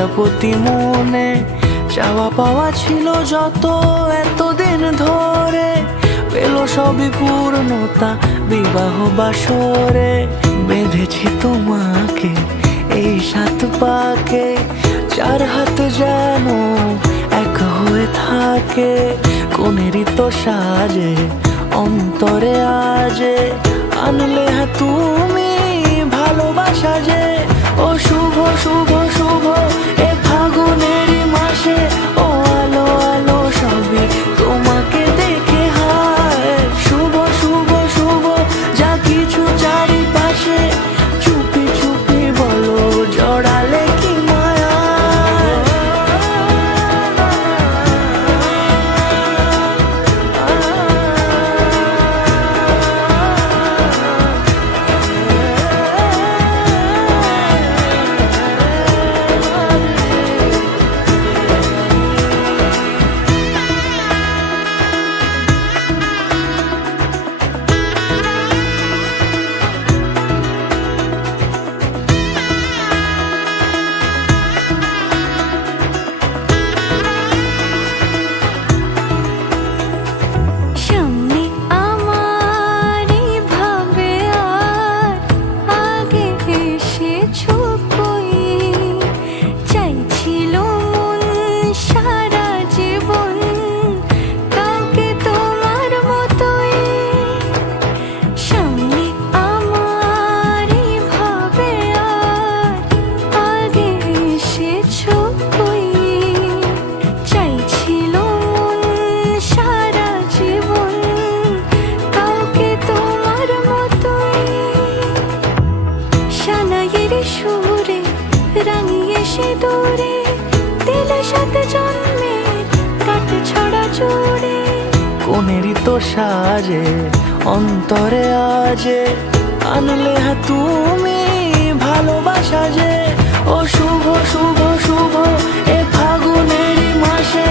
প্রজাপতি মনে চাওয়া পাওয়া ছিল যত এতদিন ধরে, পেল সবই পূর্ণতা বিবাহ বাসরে। বেঁধেছি তোমাকে এই 7 পাকে, 4 হাত যেন এক হয়ে থাকে। কোনেরই তো সাজে অন্তরে আজে আনলে তুমি ভালোবাসা যে। ও শুভ শুভ শুভ এ ফাগুনেরই মাসে, ও আলো আলো সবই তোমাকে দেখে হায়। শুভ শুভ শুভ যা কিছু চারিপাশে, চুপি চুপি বলো জড়ালে কি মায়া। সুরে রাঙিয়ে সে দূরে দিলে 7 জন্মের কাট ছড়া জোড়ে। কোনেরই তো সাজে অন্তরে আজে আনলে তুমি ভালোবাসা যে। ও শুভ শুভ শুভ এ ফাগুনেরই মাসে,